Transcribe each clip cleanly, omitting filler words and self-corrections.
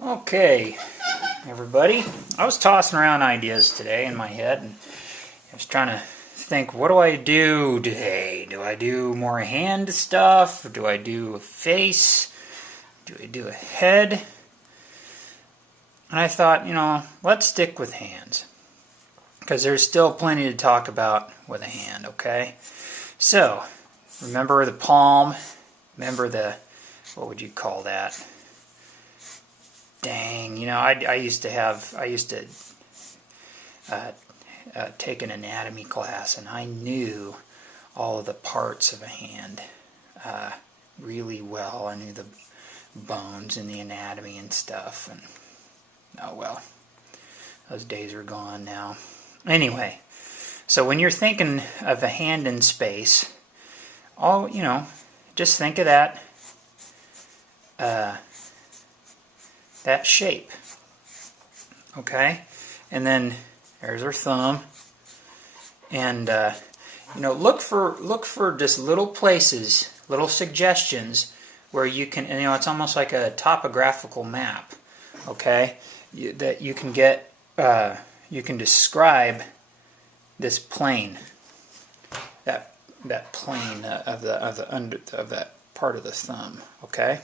Okay, everybody. I was tossing around ideas today in my head, and I was trying to think, what do I do today? Do I do more hand stuff? Do I do a face? Do I do a head? And I thought, let's stick with hands, because there's still plenty to talk about with a hand, okay? So, remember the palm, remember the, what would you call that? Dang, I used to take an anatomy class, and I knew all of the parts of a hand really well. I knew the bones and the anatomy and stuff, and oh well, those days are gone now. Anyway, so when you're thinking of a hand in space, just think of that that shape, okay? And then there's our thumb, and look for just little places, little suggestions where you can, it's almost like a topographical map, okay? That you can get, you can describe this plane, that plane of that part of the thumb, okay?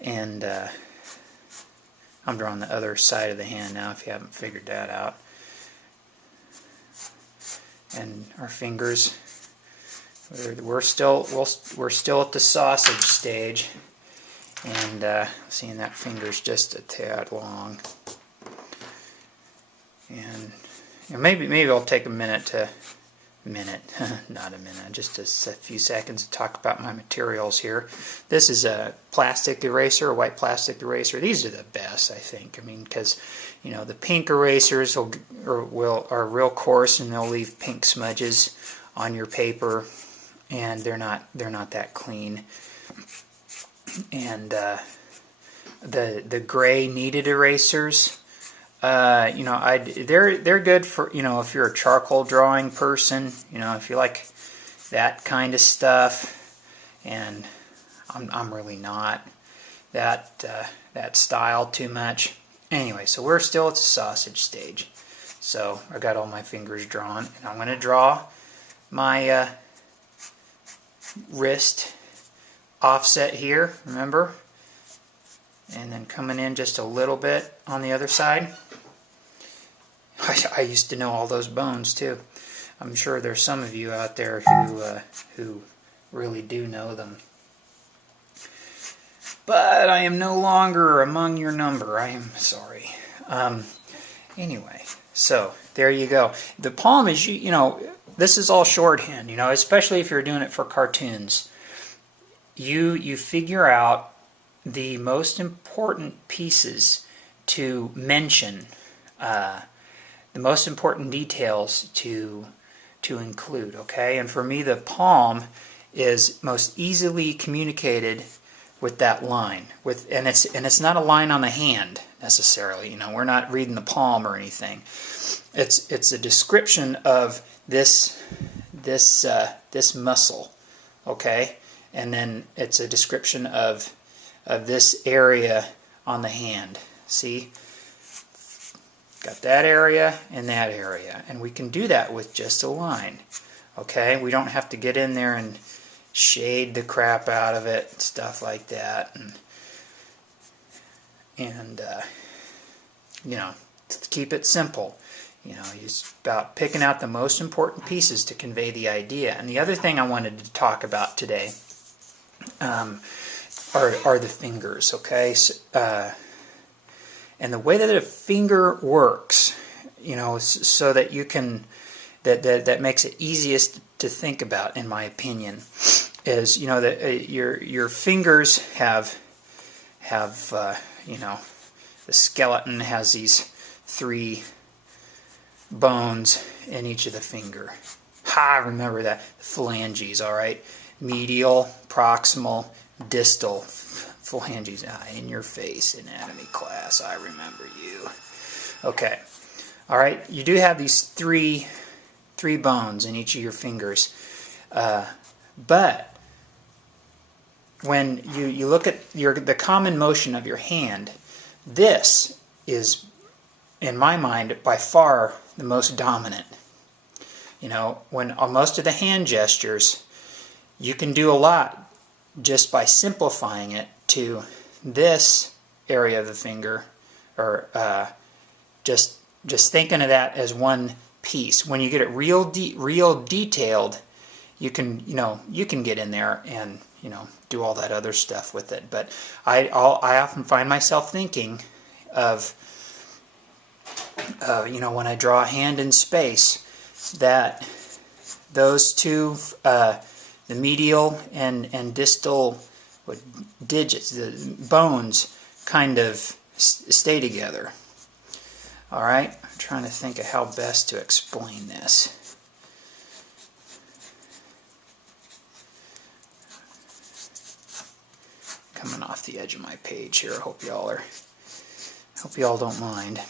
And I'm drawing the other side of the hand now, if you haven't figured that out. And our fingers, we're still at the sausage stage, and seeing that finger's just a tad long. And maybe I'll take a minute, not a minute, just a few seconds to talk about my materials here. This is a plastic eraser, a white plastic eraser. These are the best, I think. Because the pink erasers are real coarse, and they'll leave pink smudges on your paper, and they're not that clean. And the gray kneaded erasers, they're good for, if you're a charcoal drawing person, if you like that kind of stuff, and I'm really not that style too much. Anyway, so we're still at the sausage stage. So I got all my fingers drawn, and I'm going to draw my wrist offset here, remember? And then coming in just a little bit on the other side. I used to know all those bones too. I'm sure there's some of you out there who really do know them. But I am no longer among your number. I am sorry. Anyway, so there you go. The palm is, this is all shorthand, especially if you're doing it for cartoons. You figure out the most important pieces to mention, the most important details to include, okay? And for me, the palm is most easily communicated with that line, and it's not a line on the hand necessarily. We're not reading the palm or anything. It's a description of this muscle, okay? And then it's a description of this area on the hand. See? Got that area and that area. And we can do that with just a line. Okay? We don't have to get in there and shade the crap out of it, stuff like that. And to keep it simple. It's about picking out the most important pieces to convey the idea. And the other thing I wanted to talk about today are the fingers, okay? And the way that a finger works, so that you can, that makes it easiest to think about, in my opinion, is that your fingers have the skeleton has these 3 bones in each of the finger. Remember that, the phalanges, all right? Medial, proximal, distal phalanges. In your face, anatomy class, I remember you. Okay, all right, you do have these three bones in each of your fingers, but when you look at the common motion of your hand, this is, in my mind, by far the most dominant. You know, when on most of the hand gestures, you can do a lot just by simplifying it to this area of the finger, or just thinking of that as one piece. When you get it real detailed, you can get in there and do all that other stuff with it. But I often find myself thinking of when I draw a hand in space, that those two, the medial and distal digits, the bones, kind of stay together. All right, I'm trying to think of how best to explain this. Coming off the edge of my page here. I hope y'all don't mind.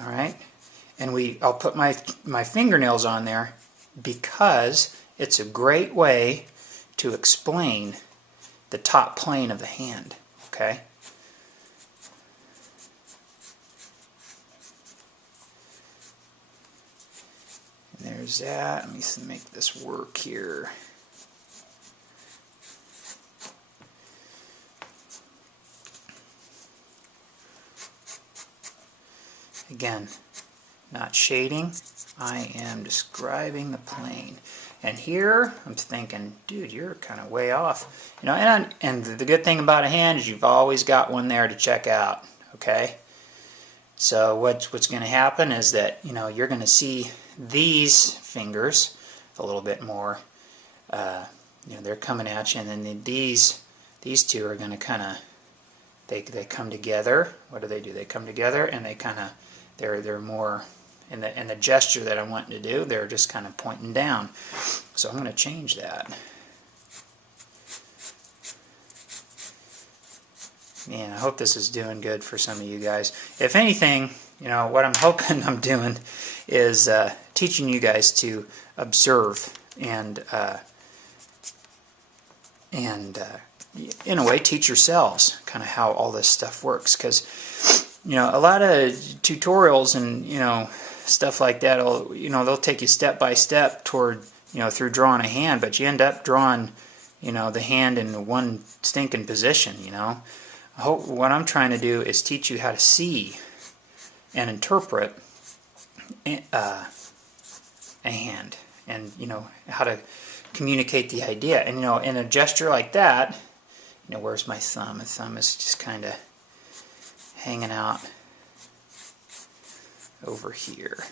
All right, and I'll put my fingernails on there because it's a great way to explain the top plane of the hand. Okay. And there's that. Let me make this work here. Again, not shading, I am describing the plane. And here, I'm thinking, dude, you're kind of way off. And the good thing about a hand is you've always got one there to check out, okay? So what's going to happen is that, you're going to see these fingers a little bit more, they're coming at you, and then these two are going to kind of, they come together. What do? They come together, and they kind of, they're more in the gesture that I'm wanting to do. They're just kind of pointing down. So I'm going to change that. Man, I hope this is doing good for some of you guys. If anything, what I'm hoping I'm doing is teaching you guys to observe and in a way teach yourselves kind of how all this stuff works, because a lot of tutorials and stuff like that, they'll take you step by step toward through drawing a hand, but you end up drawing the hand in one stinking position. What I'm trying to do is teach you how to see and interpret a hand, and how to communicate the idea. And in a gesture like that, where's my thumb? My thumb is just kind of hanging out over here.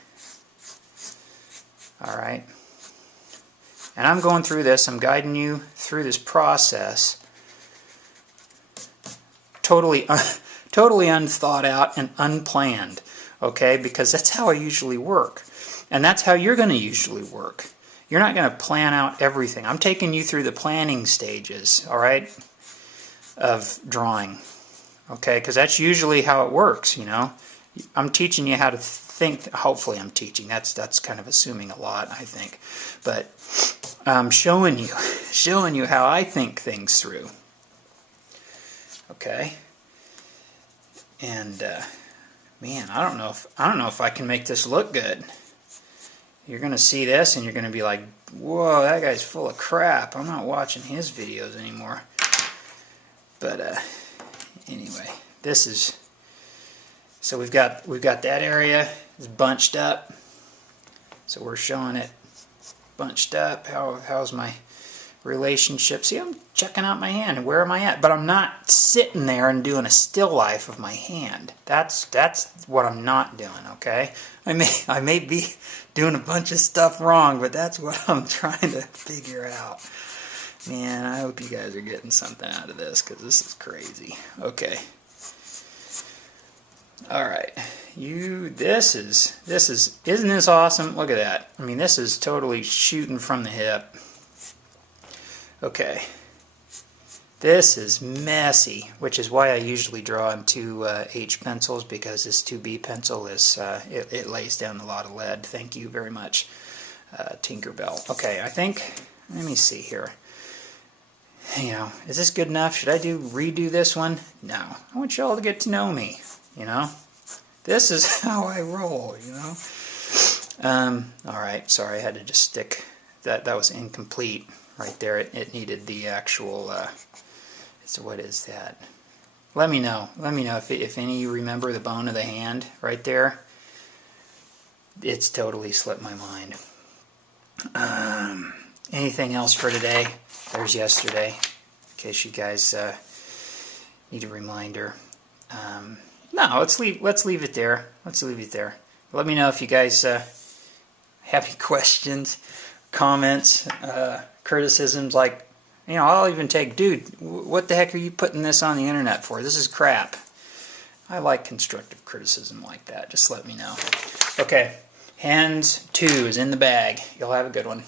All right, and I'm going through this. I'm guiding you through this process, totally unthought out and unplanned. Okay, because that's how I usually work, and that's how you're going to usually work. You're not going to plan out everything. I'm taking you through the planning stages, all right, of drawing. Okay, because that's usually how it works. I'm teaching you how to think. Hopefully, I'm teaching. That's kind of assuming a lot, I think, but I'm showing you how I think things through. Okay, and man, I don't know if I can make this look good. You're gonna see this and you're gonna be like, "Whoa, that guy's full of crap. I'm not watching his videos anymore." But anyway, this is, so we've got that area is bunched up. So we're showing it bunched up. How's my relationship? See, I'm checking out my hand. Where am I at? But I'm not sitting there and doing a still life of my hand. That's what I'm not doing. Okay, I may be doing a bunch of stuff wrong, but that's what I'm trying to figure out. Man, I hope you guys are getting something out of this, because this is crazy. Okay. All right. Isn't this awesome? Look at that. I mean, this is totally shooting from the hip. Okay. This is messy, which is why I usually draw in 2H pencils, because this 2B pencil is it lays down a lot of lead. Thank you very much, Tinkerbell. Okay, I think, let me see here. you know, is this good enough? Should I redo this one? No. I want you all to get to know me, you know. This is how I roll, you know. All right, sorry, I had to just stick, that was incomplete right there. It needed the actual, so what is that? Let me know if any of you remember the bone of the hand right there. It's totally slipped my mind. Anything else for today? There's yesterday, in case you guys need a reminder. No, let's leave it there. Let's leave it there. Let me know if you guys have any questions, comments, criticisms. Like, you know, I'll even take, dude, what the heck are you putting this on the internet for? This is crap. I like constructive criticism like that. Just let me know. Okay, hands 2 is in the bag. You'll have a good one.